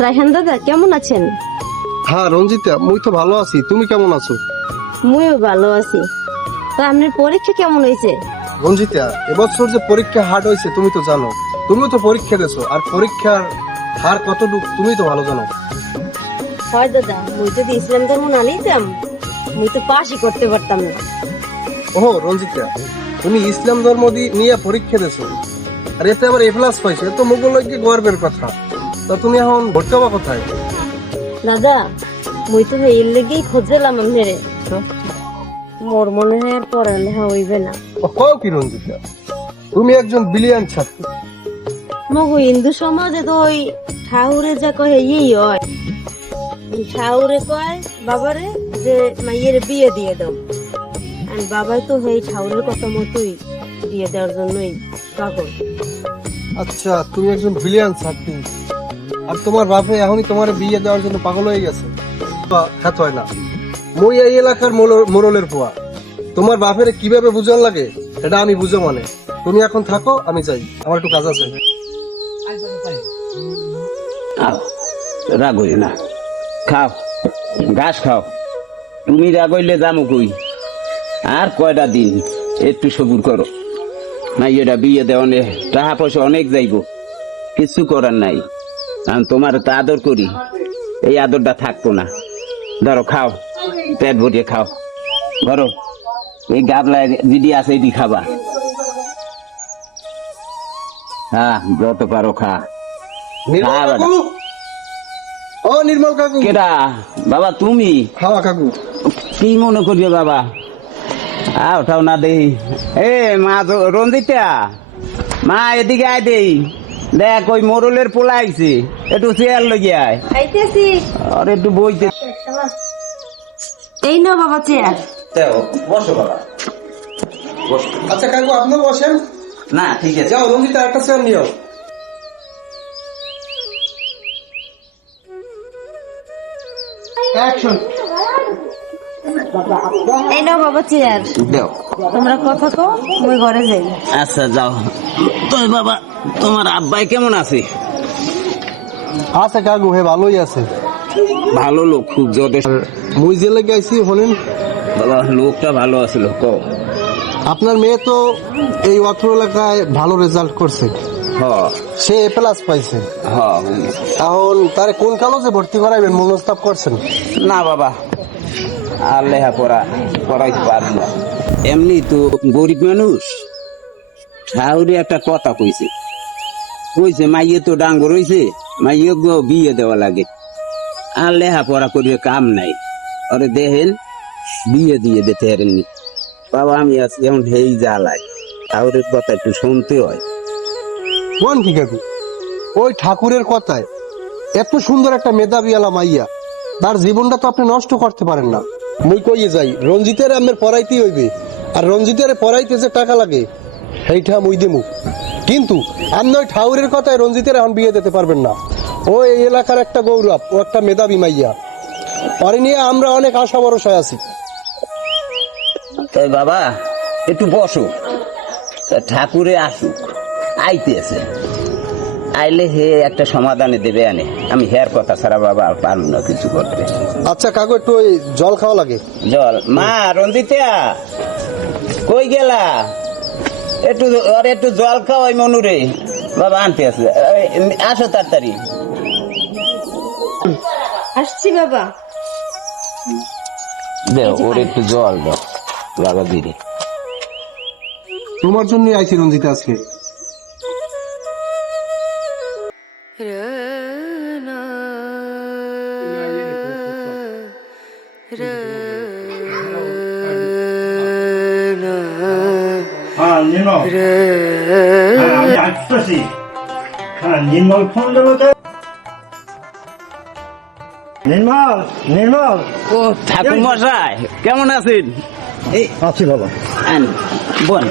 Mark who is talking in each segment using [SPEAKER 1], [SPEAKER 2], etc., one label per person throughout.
[SPEAKER 1] রায়হান দাদা কেমন আছেন?
[SPEAKER 2] হ্যাঁ রঞ্জিতা মুই তো ভালো আছি। তুমি কেমন আছো?
[SPEAKER 1] মুইও ভালো আছি। তো আপনার পরীক্ষা কেমন হয়েছে?
[SPEAKER 2] রঞ্জিতা এবছর যে পরীক্ষা হার্ড হয়েছে তুমি তো জানো। তুমিও তো পরীক্ষা দিছো আর পরীক্ষার হার কতটুকু তুমি তো ভালো জানো।
[SPEAKER 1] হয় দাদা মুই যদি ইসলাম ধর্ম না নিতাম মুই তো পাশই করতে পারতাম না।
[SPEAKER 2] ও রঞ্জিতা তুমি ইসলাম ধর্ম দি- নিয়ে পরীক্ষা দিছো আর এতে আবার এ প্লাস পাইছো তো মোগলকে গর্বের কথা। তা তুমি এখন ভটকাবা কোথায়?
[SPEAKER 1] দাদা মুই তো এর লেগেই খুঁজলাম আপনারে। মোর মনে হয় পড়ালেখা হইবে না।
[SPEAKER 2] কও কি রঞ্জিতা তুমি একজন বিলিয়ন ছাত্র।
[SPEAKER 1] মগো হিন্দু সমাজে তো ওই ঠাউরে যা কহে এই হয়। ঠাউরে কয় বাবারে যে মাইয়ের বিয়ে দিয়ে দাও। আর বাবাই তো এই ঠাউরের কথা মতোই বিয়ে দেওয়ার জন্যই পাগল।
[SPEAKER 2] আচ্ছা তুমি একজন বিলিয়ন ছাত্রী। আর তোমার বাপে এখনই তোমার বিয়ে দেওয়ার জন্য পাগল হয়ে গেছে। বা, খ্যাত হয় না। মই এই এলাকার মোড়লের পোয়া তোমার বাপের কীভাবে বুঝার লাগে এটা আমি বুঝো মানে। তুমি এখন থাকো আমি যাই। আমার একটু কাজ আছে।
[SPEAKER 3] রাগ না। খাও ঘাস খাও। তুমি রাগ হইলে যামো কই? আর কয়টা দিন একটু সবুর করো। না এটা বিয়ে দেওয়ানে টাকা পয়সা অনেক যাইব। কিছু করার নাই। কারণ তোমার তো আদর করি। এই আদরটা থাকতো না। ধরো খাও। পেট ভরিয়ে খাও। ধরো এই গাবলায় যদি আছে এটি খাবা। হ্যাঁ যত পারো খা।
[SPEAKER 2] ও নির্মল কাকু!
[SPEAKER 3] কেডা? বাবা তুমি?
[SPEAKER 2] খাওয়া কাকু।
[SPEAKER 3] কি মনে করিও বাবা? আ ওঠাও না দেই। এ মা রঞ্জিতা। মা এদিকে আয় দেই। দেখ ওই মোরলের পোলা আইছে। একটু চেয়ার লগে আয়।
[SPEAKER 1] খাইতেছি
[SPEAKER 3] আর একটু বইতে।
[SPEAKER 1] এই নাও বাবা চেয়ার।
[SPEAKER 3] বসো বাবা। বসো।
[SPEAKER 2] আচ্ছা কাকু আপনিও বসেন।
[SPEAKER 3] না ঠিক আছে।
[SPEAKER 2] যাও রঞ্জিতা একটা চেয়ার নিও অ্যাকশন
[SPEAKER 1] এই নাও বাবা চেয়ার
[SPEAKER 3] দেও।
[SPEAKER 1] তোমরা কথা কো মুই ঘরে যাই।
[SPEAKER 3] আচ্ছা যাও। বাবা তোমার আব্বাই কেমন আছে?
[SPEAKER 2] আছে কাকু হে ভালোই আছে।
[SPEAKER 3] ভালো লোক খুব
[SPEAKER 2] মুই যে লেগে আইছি হলেন
[SPEAKER 3] বাবা লোকটা ভালো আছিল কো
[SPEAKER 2] আপনার মেয়ে তো এই অত্র এলাকায় ভালো রেজাল্ট করছে।
[SPEAKER 3] হ।
[SPEAKER 2] সে এ প্লাস পাইছে। এখন তারে কোন কলেজে ভর্তি করাইবেন মনস্তাব করছেন?
[SPEAKER 3] না বাবা আর লেহা পড়া, পড়াইতে পারব না। এমনি তো গরিব মানুষ, ঠাউরে একটা কথা কইছে। কইছে, মাইয়ে তো ডাঙ্গর হইছে, মাইয়ে বিয়ে দেওয়া লাগে। আর লেহা পড়া করিয়ে কাম নাই। আরে দেখেন, বিয়ে দিয়ে দিতে হারেননি বাবা, আমি আজকে এখন হেই জ্বালাই ঠাউরের কথা একটু শুনতে হয়।
[SPEAKER 2] কোন কি কাকু ওই ঠাকুরের কথায়। এত সুন্দর একটা মেধাবী আলা মাইয়া। তার জীবনটা তো আপনি নষ্ট করতে পারেন না। মুই কইয়ে যাই, রঞ্জিতের আমের পড়াইতেই হইবে। আর রঞ্জিতের পড়াইতে যে টাকা লাগে, সেইটা মুই দেমু। কিন্তু আপনি ওই ঠাকুরের কথায় রঞ্জিতের এখন বিয়ে দিতে পারবেন না। ও এই এলাকার একটা গৌরব, ও একটা মেধাবী মাইয়া। পরে নিয়ে আমরা অনেক আশা ভরসায় আছি।
[SPEAKER 3] বাবা, একটু বসো। ঠাকুরে আসুক, আইতেছে। আইলে হে একটা সমাধানে দেবে আনে। আমি হের কথা ছাড়া বাবা আর পারব না কিছু করতে।
[SPEAKER 2] আচ্ছা কাকু একটু ওই জল খাওয়া লাগে।
[SPEAKER 3] জল? মা রঞ্জিতা! কই গেলা? একটু আর একটু জল খাওয়াই মনুরে বাবা আনতে আছে এই, আসো তাড়াতাড়ি।
[SPEAKER 1] আসছি বাবা।
[SPEAKER 3] দেও ওর একটু জল দাও। বাবা দিদি।
[SPEAKER 2] তোমার জন্যই আইছি রঞ্জিতা আজকে।
[SPEAKER 4] নির্মল ফোন দেবো তো নির্মল নির্মল
[SPEAKER 3] ও ঠাকুর মশাই কেমন আছেন? এই
[SPEAKER 4] আছি বাবা
[SPEAKER 3] আন, বোন।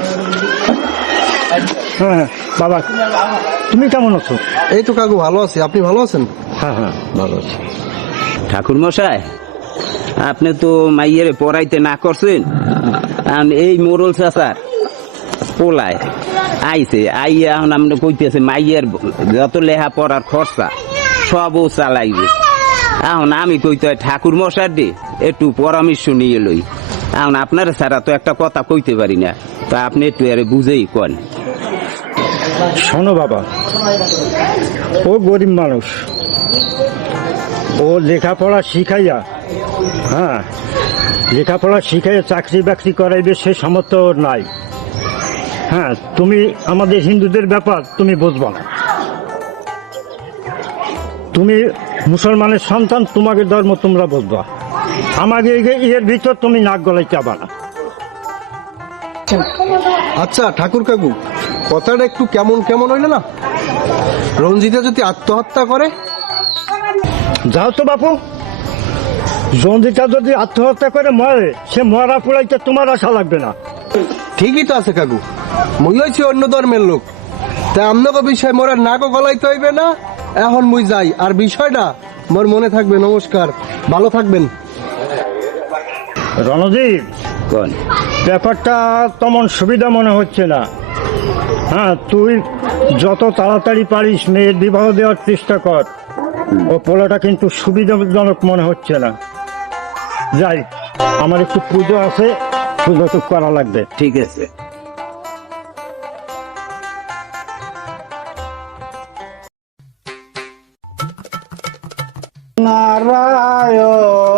[SPEAKER 4] হ্যাঁ হ্যাঁ, বাবা তুমি কেমন আছো?
[SPEAKER 2] এই তো কাকু ভালো আছি। আপনি ভালো আছেন?
[SPEAKER 4] হ্যাঁ হ্যাঁ ভালো আছি।
[SPEAKER 3] ঠাকুর মশাই আপনি তো মাইয়ের পড়াইতে না করছেন? আর এই মোরল চাচার পোলায় আইছে আইয়া এখন আপনি কইতেছে মাইয়ের যত লেহা পড়ার খরচা সব ও চালাইবে। এখন আমি কইতে হয় ঠাকুর মশার দে একটু পরামর্শ নিয়ে লই। এখন আপনার ছাড়া তো একটা কথা কইতে পারি না। তা আপনি একটু আরে বুঝেই কন।
[SPEAKER 4] শোনো বাবা, ও গরিব মানুষ, ও লেখাপড়া শিখাইয়া হ্যাঁ লেখাপড়া শিখাইয়া চাকরি বাকরি করাইবে সে সামর্থ্য নাই। হ্যাঁ তুমি আমাদের হিন্দুদের ব্যাপার তুমি বুঝবা না। তুমি মুসলমানের সন্তান, তোমাকে ধর্ম তোমরা বুঝবা। আমাকে এর ভিতর তুমি নাক গলাই চাবা না।
[SPEAKER 2] আচ্ছা ঠাকুর কাকু কথাটা একটু কেমন কেমন হইল না? রঞ্জিতা যদি আত্মহত্যা করে?
[SPEAKER 4] যাও তো বাপু। রঞ্জিতা যদি আত্মহত্যা করে মরে সে মরা পোড়াইতে তোমার আশা লাগবে না।
[SPEAKER 2] ঠিকই তো আছে কাকু। মুই হইছি অন্য ধর্মের লোক। তা আপনাকে বিষয় মোর নাকও গলাইতে হইবে না? এখন মুই যাই। আর বিষয়টা মোর মনে থাকবে। নমস্কার। ভালো থাকবেন।
[SPEAKER 3] রণজিৎ
[SPEAKER 4] ব্যাপারটা তেমন সুবিধা মনে হচ্ছে না। হ্যাঁ তুই যত তাড়াতাড়ি পারিস মেয়ের বিবাহ দেওয়ার চেষ্টা কর। ও পোলাটা কিন্তু সুবিধাজনক মনে হচ্ছে না। যাই আমার একটু পুজো আছে পুজো তো করা লাগবে।
[SPEAKER 3] ঠিক আছে।
[SPEAKER 4] নারায়ণ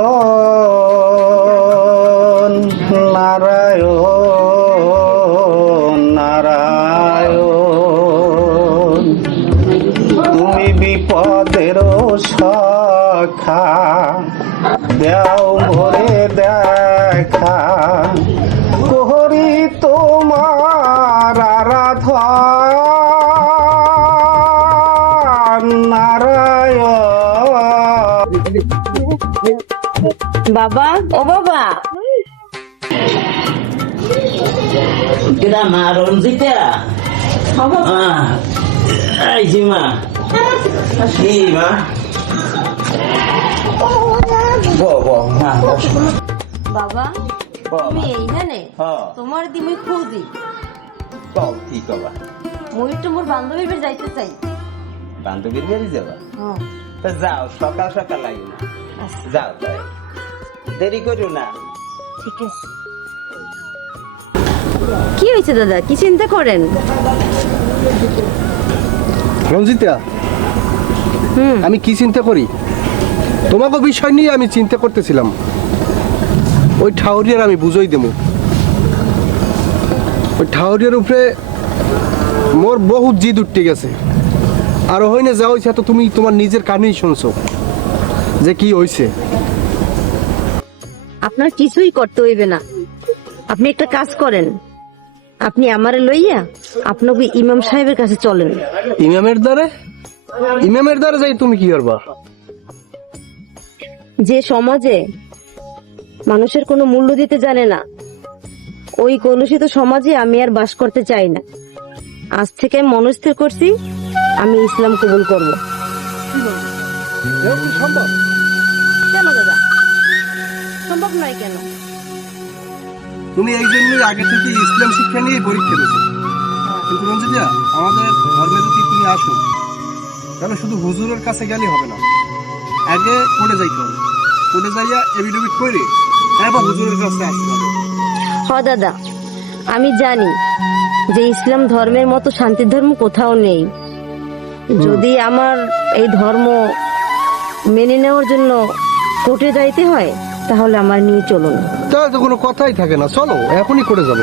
[SPEAKER 1] বাবা? ও বাবা।
[SPEAKER 3] মা রঞ্জিতা? মা।
[SPEAKER 1] বাবা
[SPEAKER 3] বাবা।
[SPEAKER 1] তুমি এইখানে। তোমার দি মুই খুঁজি।
[SPEAKER 3] কও কি কবা?
[SPEAKER 1] মুই একটু মোর বান্ধবীর বাড়ি যাইতে চাই।
[SPEAKER 3] বান্ধবীর বাড়ি যাবা?
[SPEAKER 1] হ্যাঁ
[SPEAKER 3] তা যাও সকাল সকাল না।
[SPEAKER 1] আচ্ছা,
[SPEAKER 3] যাও তাই। দেরি করো না।
[SPEAKER 1] ঠিক আছে। কি হয়েছে দাদা? কি চিন্তা করেন?
[SPEAKER 2] রঞ্জিতা
[SPEAKER 1] হুম।
[SPEAKER 2] আমি কি চিন্তা করি? তোমাকে বিষয় নিয়ে আমি চিন্তা করতেছিলাম। ওই ঠাউরিয়ার আমি বুঝই দেবো। ওই ঠাউরিয়ার উপরে মোর বহুত জিদ উঠতে গেছে। আর হয় না যা হয়েছে তো তুমি তোমার নিজের কানেই শুনছো যে কি হয়েছে
[SPEAKER 1] আপনার কিছুই করতে হইবে না। আপনি একটা কাজ করেন। আপনি আমারে লইয়া আপনাকে ইমাম সাহেবের কাছে চলেন।
[SPEAKER 2] ইমামের দ্বারে? ইমামের দ্বারে যাই তুমি কি করবা?
[SPEAKER 1] যে সমাজে মানুষের কোনো মূল্য দিতে জানে না ওই কলুষিত সমাজে আমি আর বাস করতে চাই না। আজ থেকে আমি মনস্থির করছি আমি ইসলাম কবুল করব।
[SPEAKER 2] সম্ভব? তুমি এই জন্যই আগে থেকে ইসলাম শিক্ষা নিয়ে পরীক্ষা দিয়েছ। কিন্তু রঞ্জিতা আমাদের ধর্মে যদি তুমি আসো তাহলে শুধু হুজুরের কাছে গেলে হবে না। আগে পড়ে যাইতে হবে। পড়ে যাইয়া এভিডেভিট করে এবার হুজুরের কাছে আসতে হবে।
[SPEAKER 1] হ দাদা আমি জানি যে ইসলাম ধর্মের মতো শান্তির ধর্ম কোথাও নেই। যদি আমার এই ধর্ম মেনে নেওয়ার জন্য কোর্টে যাইতে হয় তাহলে আমার নিয়ে চলুন
[SPEAKER 2] তাহলে তো কোনো কথাই থাকে না। চলো এখনই করে যাব।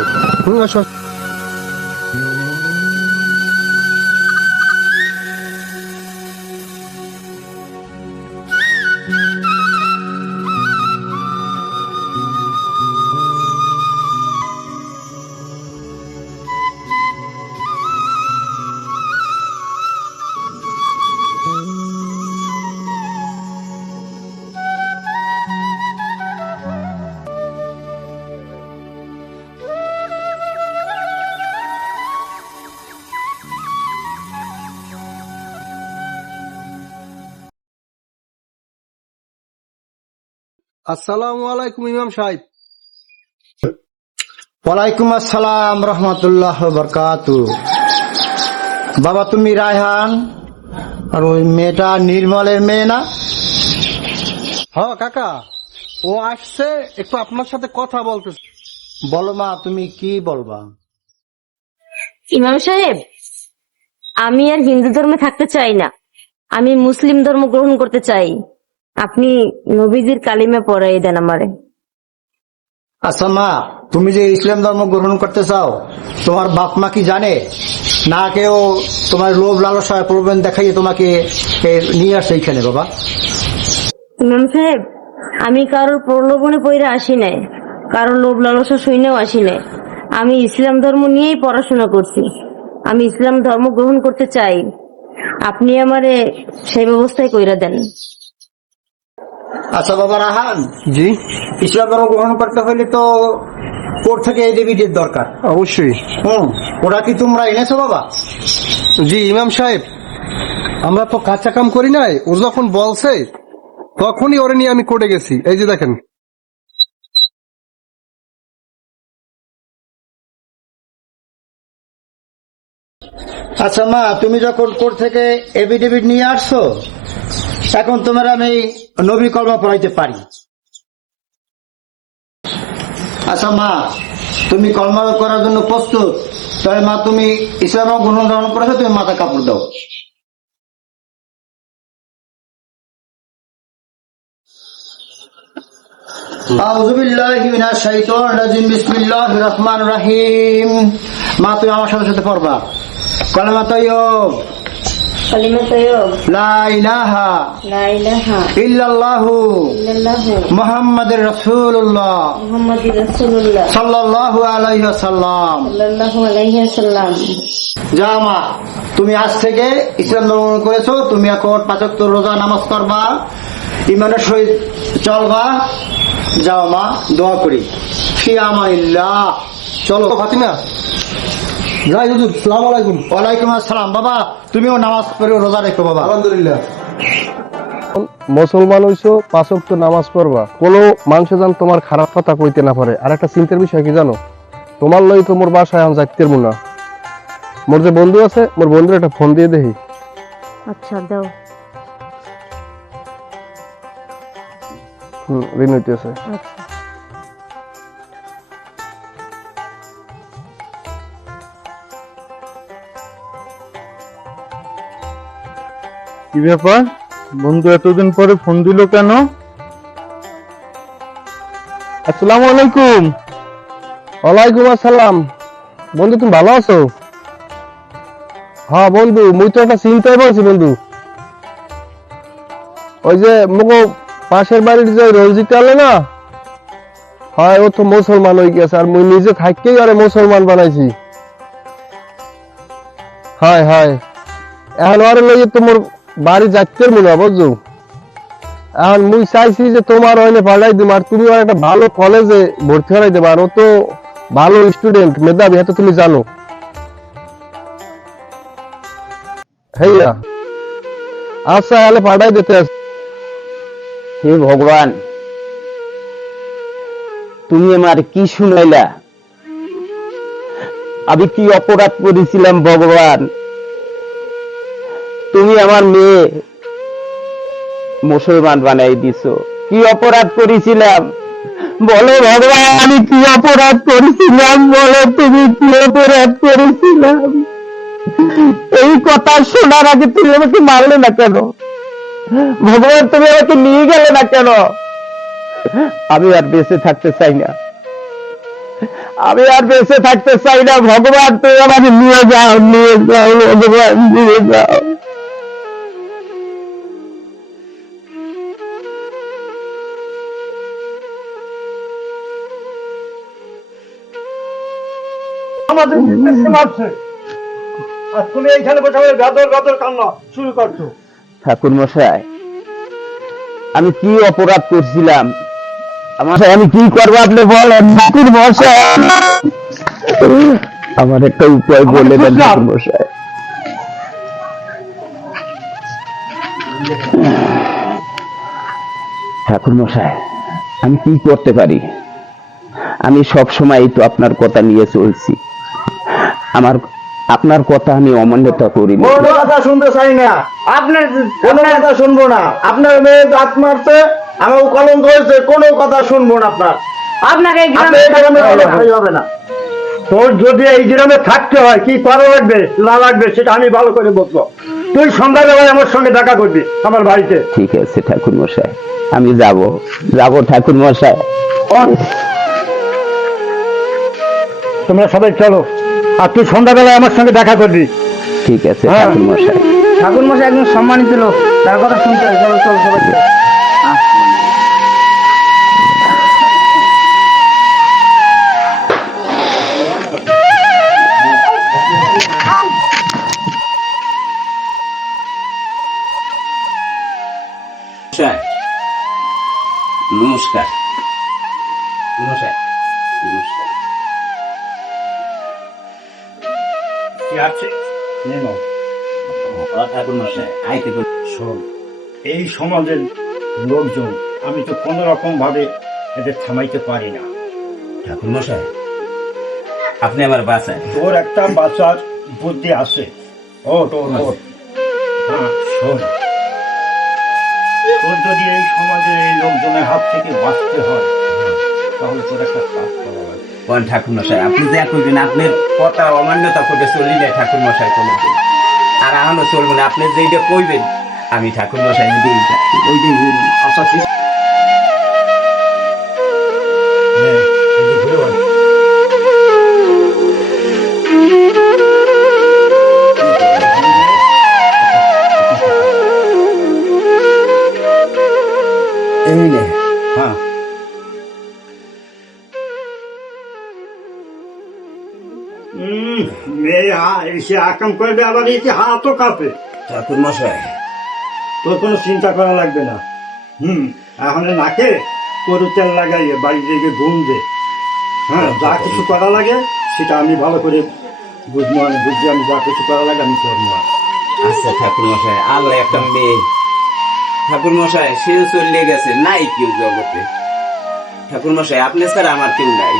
[SPEAKER 2] আসসালামু আলাইকুম ইমাম সাহেব।
[SPEAKER 5] ওয়ালাইকুম আসসালাম রহমতুল্লাহ বরকাত। বাবা, তুমি রায়হান? আর ওই মেয়েটা নির্মলের মেয়ে না?
[SPEAKER 2] হ, কাকা। ও আসছে, একটু আপনার সাথে কথা বলতে।
[SPEAKER 5] বলো মা, তুমি কি বলবা?
[SPEAKER 1] ইমাম সাহেব, আমি আর হিন্দু ধর্মে থাকতে চাই না। আমি মুসলিম ধর্ম গ্রহণ করতে চাই। আপনি নবীজির কালিমা পড়াই দেন আমারে।
[SPEAKER 5] আচ্ছা মা তুমি যে ইসলাম ধর্ম গ্রহণ করতে চাও তোমার বাপ মা কি জানে? না কেউ তোমার লোভ লালসায় প্রবলেম দেখাইয়ে তোমাকে নিয়ে আসছে এইখানে বাবা।
[SPEAKER 1] ইমাম সাহেব আমি কারোর প্রলোভনে পইরা আসি নাই কারোর লোভ লালসা শুনেও আসি নাই। আমি ইসলাম ধর্ম নিয়েই পড়াশোনা করছি। আমি ইসলাম ধর্ম গ্রহণ করতে চাই। আপনি আমারে সেই ব্যবস্থায় কইরা দেন।
[SPEAKER 5] আচ্ছা বাবা রাহান।
[SPEAKER 2] জি।
[SPEAKER 5] ইসলাম ধর্ম গ্রহণ করতে হলে তো কোর্ট থেকে এডিভিটির দরকার।
[SPEAKER 2] অবশ্যই।
[SPEAKER 5] হুম ওরা কি তোমরা এনেছো বাবা?
[SPEAKER 2] জি ইমাম সাহেব আমরা তো কাঁচা কাম করি নাই ও যখন বলছে তখনই ওরে নিয়ে আমি কোর্টে গেছি। এই যে দেখেন।
[SPEAKER 5] আচ্ছা মা তুমি যখন কোর্ট থেকে এভিডেভিট নিয়ে আসছো এখন তোমার আমি নবী কলমা পড়াইতে পারি। আচ্ছা মা, তুমি কলমা করার জন্য প্রস্তুত। তাহলে, মা, তুমি ইসলাম গ্রহণ ধারণ করেছ, তুমি মাথা কাপড় দাও। মা, তুমি আমার সাথে সাথে পড়বা। কলমা তৈয়ব। মুহাম্মাদুর রাসূলুল্লাহ
[SPEAKER 1] মুহাম্মাদুর রাসূলুল্লাহ
[SPEAKER 5] সাল্লাল্লাহু
[SPEAKER 1] সাল্লাল্লাহু আলাইহি ওয়াসাল্লাম।
[SPEAKER 5] তুমি আজ থেকে ইসলাম গ্রহণ করেছ তুমি এখন পাঁচক্ত রোজা নামাজ করবা ইমানের সহিত চলবা। যাও মা দোয়া করি। ফিয়ামাইল্লাহ চলো।
[SPEAKER 2] তো ফাতিমা যাই হুজুর সালাম আলাইকুম।
[SPEAKER 5] ওয়ালাইকুম আসসালাম। বাবা তুমিও নামাজ করে রোজা রেখো বাবা।
[SPEAKER 2] আলহামদুলিল্লাহ।
[SPEAKER 6] মুসলমান হইছো পাঁচক তো নামাজ পড়বা। কোনো মানুষ যেন তোমার খারাপ কথা কইতে না পারে। আর একটা চিন্তার বিষয় কি জানো? তোমার লই তো মোর বাসায় আমি যাইতে পারব না। মোর যে বন্ধু আছে মোর বন্ধুর একটা ফোন দিয়ে দেখি।
[SPEAKER 1] আচ্ছা দাও।
[SPEAKER 6] হুম ঋণ হইতেছে।
[SPEAKER 1] আচ্ছা।
[SPEAKER 4] কি ব্যাপার? বন্ধু, এতদিন পরে ফোন দিল কেন?
[SPEAKER 6] আসসালামু আলাইকুম। ওয়ালাইকুম আসসালাম। বন্ধু, তুমি ভালো আছো? হ্যাঁ বন্ধু, মুই তো একটা চিন্তায় পড়ছি বন্ধু। ওই যে মুগো পাশের বাড়ির যে রঞ্জিত আলে না? হয়, ও তো মুসলমান হয়ে গেছে, আর মুই নিজে থাকতেই আরে মুসলমান বানাইছি। হয় হয়। এখন ওর লইয়ে তোমার বাড়ি যাইতে মনে হয়, বুঝছ? এখন মুই চাইছি যে তোমার ওইনে পাঠাই দিম, আর তুমি একটা ভালো কলেজে ভর্তি করাই দেবা, আর ও তো ভালো স্টুডেন্ট মেধাবী এত তুমি জানো। হেইয়া আচ্ছা তাহলে পাঠাই দিতে
[SPEAKER 7] হে ভগবান, তুমি আমার কি শুনাইলা? আমি কি অপরাধ করেছিলাম, ভগবান? তুমি আমার মেয়ে। মুসলমান বানাই দিছো। কি অপরাধ করেছিলাম? বলো ভগবান, আমি কি অপরাধ করেছিলাম? বলো তুমি কি অপরাধ করেছিলাম? এই কথা শোনার আগে তুমি আমাকে মারলে না কেন? ভগবান, তুমি আমাকে নিয়ে গেলে না কেন? আমি আর বেঁচে থাকতে চাই না। আমি আর বেঁচে থাকতে চাই না। ভগবান, তুমি আমাকে নিয়ে যাও নিয়ে যাও, ভগবান, নিয়ে যাও।
[SPEAKER 4] আমাদের আছে। আর তুমি এইখানে বসে আমাদের গাদর গাদর কান্না শুরু করছ।
[SPEAKER 7] ঠাকুর মশাই আমি কি অপরাধ করছিলাম? আমার আমি কি করব আপনি বলেন ঠাকুর মশাই। আমার একটা উপায় বলে দেন ঠাকুর মশাই। ঠাকুর মশাই আমি কি করতে পারি? আমি সব সময় তো আপনার কথা নিয়ে চলছি। আমার আপনার কথা আমি অমান্যতা করি না।
[SPEAKER 5] কোনো কথা শুনতে চাই না।
[SPEAKER 8] আপনার কোনো কথা শুনব না। আপনার মেয়ে দাঁত মারছে আমার কলঙ্ক হয়েছে কোনো কথা শুনব না আপনার।
[SPEAKER 1] আপনাকে গ্রামে
[SPEAKER 8] গ্রামে হবে না।
[SPEAKER 4] তোর যদি এই গ্রামে থাকতে হয় কি করা লাগবে না লাগবে সেটা আমি ভালো করে বলব তুই সন্ধ্যাবেলায় আমার সঙ্গে দেখা করবি আমার বাড়িতে।
[SPEAKER 9] ঠিক আছে ঠাকুর মশাই। আমি যাব। যাব ঠাকুর মশাই।
[SPEAKER 4] তোমরা সবাই চলো। আর তুই সন্ধ্যাবেলায় আমার সঙ্গে দেখা করবি
[SPEAKER 9] ঠিক আছে
[SPEAKER 4] হ্যাঁ।
[SPEAKER 9] ঠাকুর মশাই
[SPEAKER 8] ঠাকুর মশাই একজন সম্মানিত লোক তার কথা শুনতে চলো সবাই
[SPEAKER 4] সমাজের লোকজন আমি তো কোনো রকম ভাবে এদের থামাইতে পারি না।
[SPEAKER 9] ঠাকুর মশাই আপনি আমার বাসায়
[SPEAKER 4] তোর একটা বাচ্চার বুদ্ধি আছে। ও তোর হ্যাঁ শোন। তোর যদি এই সমাজের এই লোকজনের হাত থেকে বাঁচতে হয় তাহলে তোর একটা কাজ করা
[SPEAKER 9] কোন ঠাকুর মশাই আপনি যা করবেন আপনার কথা অমান্যতা করে ঠাকুর মশাই কোনো আর এখনও চলবো না। আপনি যেইটা কইবেন আমি ঠাকুর মশাই দিই ওই
[SPEAKER 4] আচ্ছা হ্যাঁ। হ্যাঁ। উম, মেয়ে এসে আকাম করবে আবার এসে হাতও কাঁপে।
[SPEAKER 9] ঠাকুর মশাই।
[SPEAKER 4] তোর কোনো চিন্তা করা লাগবে না। হুম এখন নাকে গরু তেল লাগাইয়ে বাড়িতে গিয়ে ঘুম দে। হ্যাঁ যা কিছু করা লাগে সেটা আমি ভালো করে বুঝব আমি বুঝছি আমি যা কিছু করা লাগে আমি করব
[SPEAKER 9] আচ্ছা ঠাকুর মশাই আল্লাহ একটা মেয়ে। ঠাকুর মশাই সেও চলে গেছে নাই কেউ জগতে। ঠাকুর মশাই আপনি স্যার আমার কেউ নাই।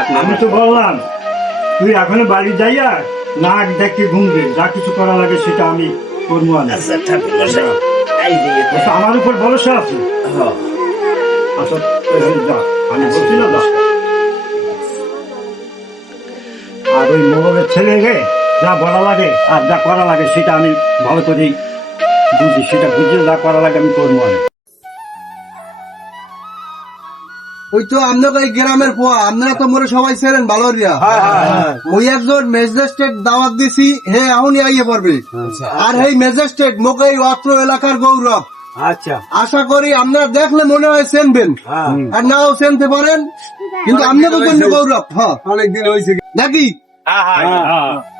[SPEAKER 9] আপনি
[SPEAKER 4] আমি তো বললাম তুই এখন বাড়ি যাইয়া নাক দেখে ঘুম দে যা কিছু করা লাগে সেটা আমি করব
[SPEAKER 9] আচ্ছা ঠাকুর মশাই এই যে
[SPEAKER 4] আচ্ছা, আমার উপর ভরসা আছে।
[SPEAKER 9] হ্যাঁ।
[SPEAKER 4] আচ্ছা আমি বলছি না আর ওই মোবাইলের ছেলে রে যা বলা লাগে আর যা করা লাগে সেটা আমি ভালো করেই বুঝি সেটা বুঝে যা করা লাগে আমি করব
[SPEAKER 2] ওই তো আপনাকে এই গ্রামের পোয়া আপনারা তো মোরে সবাই ছেড়েন বালরিয়া। ওই একজন ম্যাজিস্ট্রেট দাওয়াত দিছি হে এখনই আইয়ে পড়বে। আর এই ম্যাজিস্ট্রেট মোকে এই অত্র এলাকার গৌরব।
[SPEAKER 4] আচ্ছা।
[SPEAKER 2] আশা করি আপনারা দেখলে মনে হয় চেনবেন। আর নাও চেনতে পারেন। কিন্তু আপনাদের জন্য গৌরব হ্যাঁ। অনেকদিন হয়েছে। নাকি?
[SPEAKER 4] হ্যাঁ।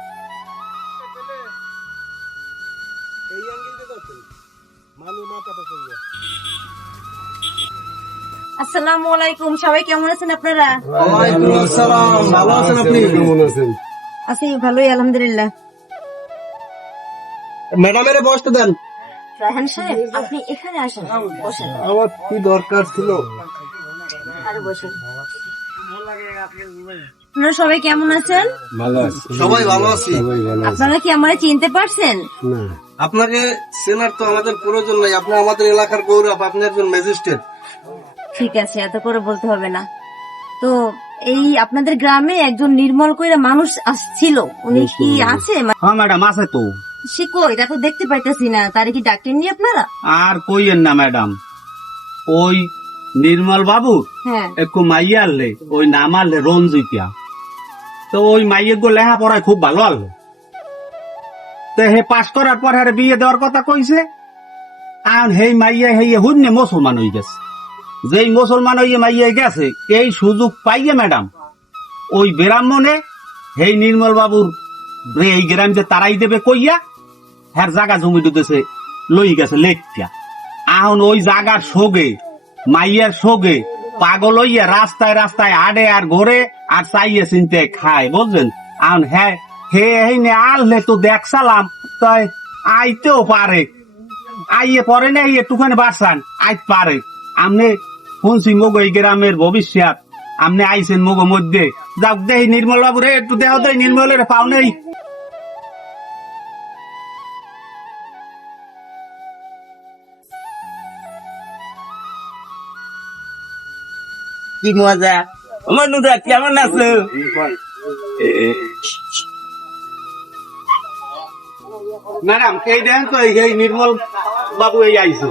[SPEAKER 1] আসসালামু আলাইকুম। সবাই কেমন আছেন আপনারা?
[SPEAKER 2] আসসালাম। ভালো আছেন আপনি? কেমন আছেন
[SPEAKER 1] আছি ভালোই আলহামদুলিল্লাহ।
[SPEAKER 2] ম্যাডামের বসতে দেন।
[SPEAKER 1] রাহান সাহেব আপনি এখানে আসেন। বসেন।
[SPEAKER 2] আমার কি দরকার ছিল?
[SPEAKER 1] আরে বসেন। আপনারা সবাই কেমন আছেন?
[SPEAKER 2] সবাই ভালো আছি।
[SPEAKER 1] আপনারা কি আমারে চিনতে পারছেন?
[SPEAKER 2] আপনাকে চেনার তো আমাদের প্রয়োজন নাই। আপনি আমাদের এলাকার গৌরব আপনি একজন ম্যাজিস্ট্রেট।
[SPEAKER 1] ঠিক আছে এত করে বলতে হবে না। তো এই আপনাদের গ্রামে একজন নির্মল কইরা মানুষ আসছিল উনি কি আছে?
[SPEAKER 9] হ্যাঁ ম্যাডাম আছে তো।
[SPEAKER 1] সে কই? তা তো দেখতে পাইতেছি না। তারে কি ডাকেননি আপনারা?
[SPEAKER 9] আর কইয়েন না ম্যাডাম। ওই নির্মল বাবু
[SPEAKER 1] হ্যাঁ।
[SPEAKER 9] একটু মাইয়া আনলে ওই নাম আনলে রঞ্জিতিয়া তো ওই মাইয়ের গো লেহা পড়ায় খুব ভালো আনলো। তো হে পাস করার পর হ্যাঁ বিয়ে দেওয়ার কথা কইছে। আর হেই মাইয়া হেই হুন্নে মুসলমান হয়ে গেছে। যেই মুসলমান হইয়ে মাইয়া গেছে, এই সুযোগ পাইয়ে, ম্যাডাম, ওই ব্রাহ্মণে, হেই নির্মল বাবুর এই গ্রাম যে তারাই দেবে কইয়া হ্যার জায়গা জমি দিতেছে লই গেছে লেখিয়া এখন ওই জাগার সোগে মাইয়ার সোগে পাগল হইয়া রাস্তায় রাস্তায় আডে আর ঘোরে আর চাইয়ে চিনতে খায়, বুঝলেন? এখন হ্যাঁ হে হেনে আললে তো দেখসালাম তাই আইতেও পারে। আইয়ে পরে না একটুখানি বাড়সান, আইত পারে। আমনে শুনছি মগ গ্রামের ভবিষ্যৎ? আপনি আইছেন মগ মধ্যে। যাক দেহি নির্মল বাবু রে একটু দেহ দেয় নির্মলের পাও নেই।
[SPEAKER 3] কি মজা? আমার নুরা কেমন আছো?
[SPEAKER 9] ম্যাডাম এই দেন তো এই নির্মল বাবু এই আইছো।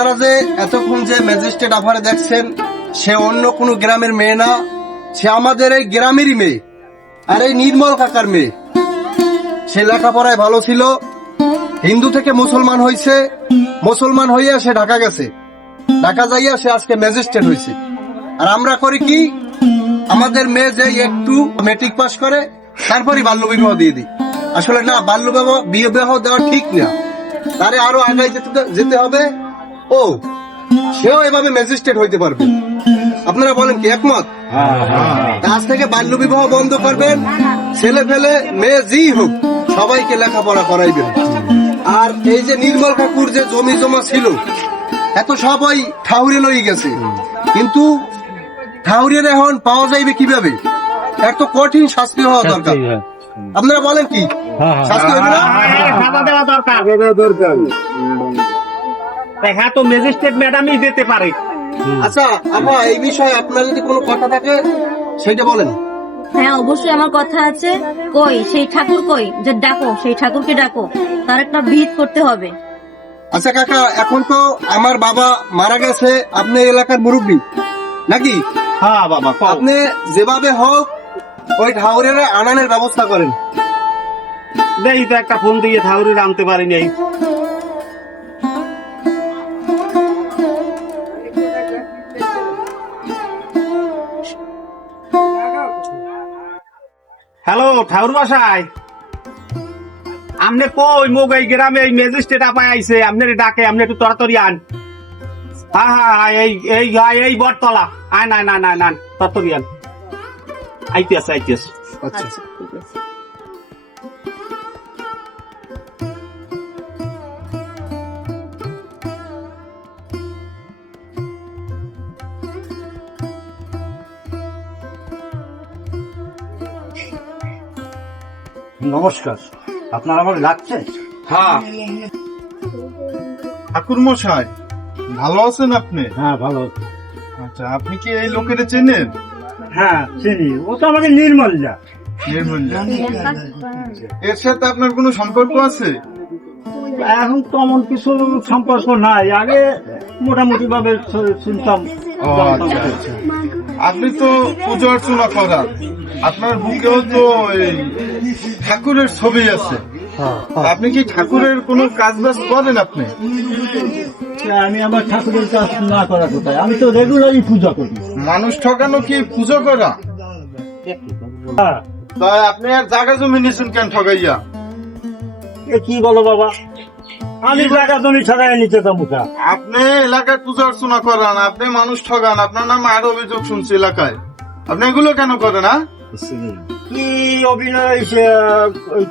[SPEAKER 2] আপনারা যে এতক্ষণ যে ম্যাজিস্ট্রেট আফারে দেখছেন, সে অন্য কোনো গ্রামের মেয়ে না, সে আমাদের এই গ্রামেরই মেয়ে, আর এই নির্মল কাকার মেয়ে। সে লেখাপড়ায় ভালো ছিল, হিন্দু থেকে মুসলমান হয়েছে মুসলমান হইয়া সে ঢাকা গেছে। ঢাকা যাইয়া সে আজকে ম্যাজিস্ট্রেট হয়েছে আর আমরা করি কি, আমাদের মেয়ে যে একটু মেট্রিক পাস করে, তারপরই বাল্য বিবাহ দিয়ে দিই। আসলে না, বাল্য বিবাহ বিবাহ দেওয়া ঠিক না। তারে আরও আগায় যেতে যেতে হবে। ও সেও এভাবে ম্যাজিস্ট্রেট হইতে পারবে আপনারা বলেন কি একমত আজ থেকে বাল্য বিবাহ বন্ধ করবেন ছেলে ফেলে মেয়ে যেই হোক সবাইকে লেখাপড়া করাইবেন আর এই যে নির্মল ঠাকুর যে জমি জমা ছিল এত সবাই ঠাউরে লই গেছে কিন্তু ঠাউরের এখন পাওয়া যাইবে কীভাবে এত কঠিন শাস্তি হওয়া দরকার আপনারা বলেন কি শাস্তি হবে না
[SPEAKER 9] দরকার দেখা তো ম্যাজিস্ট্রেট ম্যাডামই দিতে পারে।
[SPEAKER 2] আচ্ছা আপা এই বিষয়ে আপনার যদি কোনো কথা থাকে সেটা বলেন।
[SPEAKER 1] হ্যাঁ অবশ্যই আমার কথা আছে। কই? সেই ঠাকুর কই? যে ডাকো সেই ঠাকুরকে ডাকো। তার একটা ভিত করতে হবে।
[SPEAKER 2] আচ্ছা কাকা এখন তো আমার বাবা মারা গেছে। আপনি এলাকার মুরব্বী নাকি?
[SPEAKER 9] হ্যাঁ বাবা।
[SPEAKER 2] আপনি যেভাবে হোক ওই ঠাউরের আনানের ব্যবস্থা করেন।
[SPEAKER 9] দেই তো একটা ফোন দিয়ে ঠাউরি আনতে পারি হ্যালো ঠাউর বাসায় আমনে কই মোক এই গ্রামে এই ম্যাজিস্ট্রেট আপায় আইছে আমনের ডাকে আমনে একটু তাড়াতাড়ি আন। হ্যাঁ হা হা এই এই হ্যাঁ, এই বটতলা। আয় না না না না তাড়াতাড়ি আন। আইতে আছে আইতে আছে।
[SPEAKER 2] আচ্ছা
[SPEAKER 4] নমস্কার। আপনার আমার লাগছে?
[SPEAKER 9] হ্যাঁ।
[SPEAKER 10] ঠাকুর মশাই ভালো আছেন আপনি?
[SPEAKER 4] হ্যাঁ ভালো
[SPEAKER 10] আচ্ছা আপনি কি এই লোকের চেনেন?
[SPEAKER 4] হ্যাঁ চিনি। ও তো আমাকে নির্মল যা
[SPEAKER 10] নির্মলদা। এর সাথে আপনার কোনো সম্পর্ক আছে?
[SPEAKER 4] এখন তেমন কিছু সম্পর্ক নাই। আগে মোটামুটি ভাবে শুনতাম।
[SPEAKER 10] আচ্ছা, আচ্ছা। আপনি তো পুজো অর্চনা করান। আপনার বুকেও তো এই ঠাকুরের ছবি আছে। আপনি কি ঠাকুরের কোনো কাজ বাজ করেন আপনি?
[SPEAKER 4] আমি আমার ঠাকুরের কাজ না করা কোথায়? আমি তো রেগুলারই পূজা করি।
[SPEAKER 10] মানুষ ঠকানো কি পুজো করা?
[SPEAKER 4] হ্যাঁ।
[SPEAKER 10] তাই আপনি আর জায়গা জমি নিয়েছেন কেন ঠগাইয়া
[SPEAKER 4] এ কি বলো বাবা? আমি জায়গা জমি ছাড়াই নিতে কা?
[SPEAKER 10] আপনি এলাকায় পূজা অর্চনা করান আপনি মানুষ ঠগান আপনার নাম আরও অভিযোগ শুনছি এলাকায়। আপনি এগুলো কেন করেন হ্যাঁ?
[SPEAKER 4] কি অভিনয়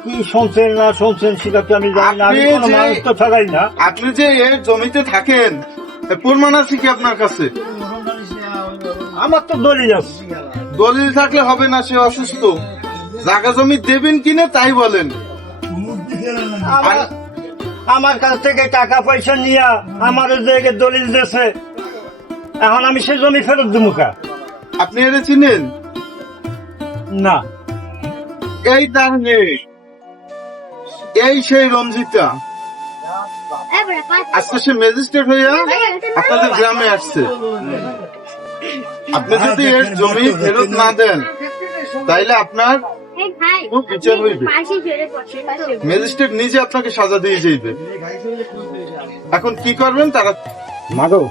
[SPEAKER 4] কি শুনছেন না শুনছেন সেটা তো আমি জানি না আমি
[SPEAKER 10] আপনি
[SPEAKER 4] কোনো
[SPEAKER 10] যে-
[SPEAKER 4] মানুষ তো ছাড়াই না।
[SPEAKER 10] আপনি যে এই জমিতে থাকেন প্রমাণ আছে কি আপনার কাছে?
[SPEAKER 4] আমার তো দলিল আছে।
[SPEAKER 10] দলিল থাকলে হবে না সে অসুস্থ। জায়গা জমি দেবেন কিনা তাই বলেন।
[SPEAKER 4] আমার- আমার কাছ থেকে টাকা পয়সা নিয়ে আমার জায়গায় দলিল দিয়েছে। এখন আমি সে জমি ফেরত দেবো কা?
[SPEAKER 10] আপনি এর চিনেন?
[SPEAKER 4] না।
[SPEAKER 10] এই তার মেয়ে। এই সেই রঞ্জিতা। আজকে সে ম্যাজিস্ট্রেট হইয়া আপনাদের গ্রামে আসছে। আপনি যদি এর জমি ফেরত না দেন তাইলে আপনার খুব বিচার হইবে। ম্যাজিস্ট্রেট নিজে আপনাকে সাজা দিয়ে যাইবে। এখন কি করবেন তারা
[SPEAKER 4] মাগো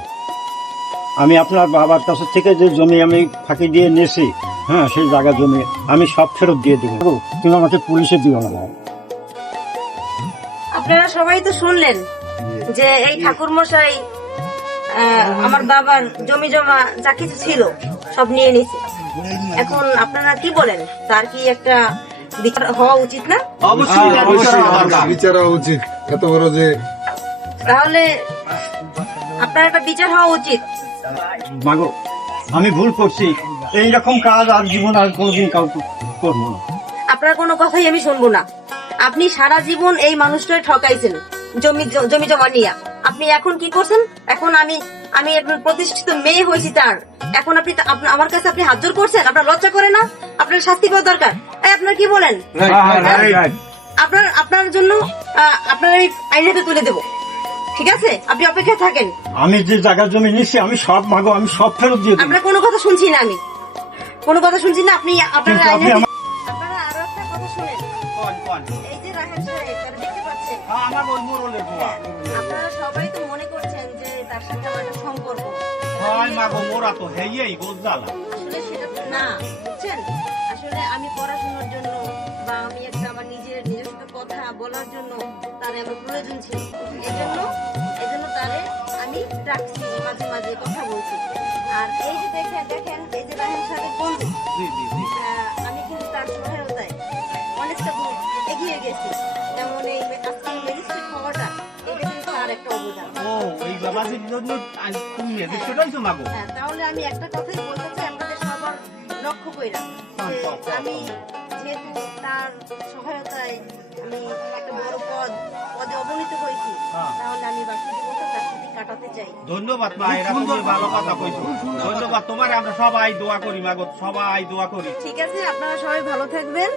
[SPEAKER 4] আমি আপনার বাবার কাছ থেকে যে জমি আমি ফাঁকি দিয়ে নিয়েছি হ্যাঁ সেই জায়গা জমি আমি সব ফেরত দিয়ে দেবো। তুমি আমাকে পুলিশে দিও না।
[SPEAKER 1] আপনারা সবাই তো শুনলেন যে এই ঠাকুর মশাই আমার বাবার জমি জমা যা কিছু ছিল সব নিয়ে নিছে এখন আপনারা কি বলেন? তার কি একটা বিচার হওয়া উচিত না?
[SPEAKER 9] অবশ্যই তার বিচার হওয়া
[SPEAKER 10] বিচার হওয়া উচিত। এত বড় যে
[SPEAKER 1] তাহলে আপনার একটা বিচার হওয়া উচিত।
[SPEAKER 4] মাগো আমি ভুল করছি। এইরকম কাজ আর জীবন আর কোনোদিন কাউকে করব না।
[SPEAKER 1] আপনার কোনো কথাই আমি শুনব না। আপনি সারা জীবন এই মানুষটাকে ঠকাইছেন জমি জমি জমা নিয়ে। আপনি এখন কি করছেন? এখন আমি আমি প্রতিষ্ঠিত মেয়ে হয়েছি তার। এখন আপনি আমার কাছে আপনি হাত জোর করছেন আপনার লজ্জা করে না? আপনার শাস্তি পাওয়া দরকার। এই আপনার কি বলেন? আপনার আপনার জন্য আহ, আপনার এই আইনাকে তুলে দেব। ঠিক আছে? আপনি অপেক্ষায় থাকেন।
[SPEAKER 4] আমি যে জায়গা জমি নিচ্ছি আমি সব মাগো আমি সব ফেরত দিয়ে
[SPEAKER 1] আপনার কোনো কথা শুনছি না আমি। কোনো কথা শুনছি না আপনি আপনার
[SPEAKER 4] কিন্তু আপনি
[SPEAKER 1] আপনারা আরও একটা কথা শুনেন।
[SPEAKER 9] কোন, কোন?
[SPEAKER 1] এই যে রাহেন সাহেব তারা দেখতে পাচ্ছেন?
[SPEAKER 9] হ্যাঁ, আমার ওই মোড়লের বুয়া।
[SPEAKER 1] আপনারা সবাই তো মনে করছেন যে তার সাথে আমার একটা সম্পর্ক।
[SPEAKER 9] হয় মা মোরা তো হেয়েই গোজ্জালা।
[SPEAKER 1] আসলে সেটা না বুঝছেন? আসলে আমি পড়াশোনার জন্য বা আমি একটা আমার নিজের নিজস্ব কথা বলার জন্য তার আমার প্রয়োজন ছিল। এই জন্য এই জন্য তারে আমি ডাকছি মাঝে মাঝে কথা বলছি। আর এই যে দেখেন দেখেন এই যে রাহেন সাহেবের বন্ধু। আমি কিন্তু তার সহায়তায় অনেকটা দূর এগিয়ে গেছি। যেমন এই আজকে ম্যাজিস্ট্রেট হওয়াটা এটা কিন্তু তার একটা অবদান।
[SPEAKER 9] ও, এই বাবাজির জন্য তুমি ম্যাজিস্ট্রেট হইছো মা
[SPEAKER 1] হ্যাঁ তাহলে আমি একটা কথাই বলতে চাই আপনাদের সবার লক্ষ্য কইরা। যে আমি যেহেতু তার সহায়তায় আমি একটা বড় পদ পদে অবনীত হয়েছি
[SPEAKER 9] হ্যাঁ।
[SPEAKER 1] তাহলে আমি বাকি জীবনটা তার সাথে কাটাতে চাই।
[SPEAKER 9] ধন্যবাদ মা এরা তুমি ভালো কথা কইছো। ধন্যবাদ তোমার আমরা সবাই দোয়া করি মাগো সবাই দোয়া করি।
[SPEAKER 1] ঠিক আছে আপনারা সবাই ভালো থাকবেন।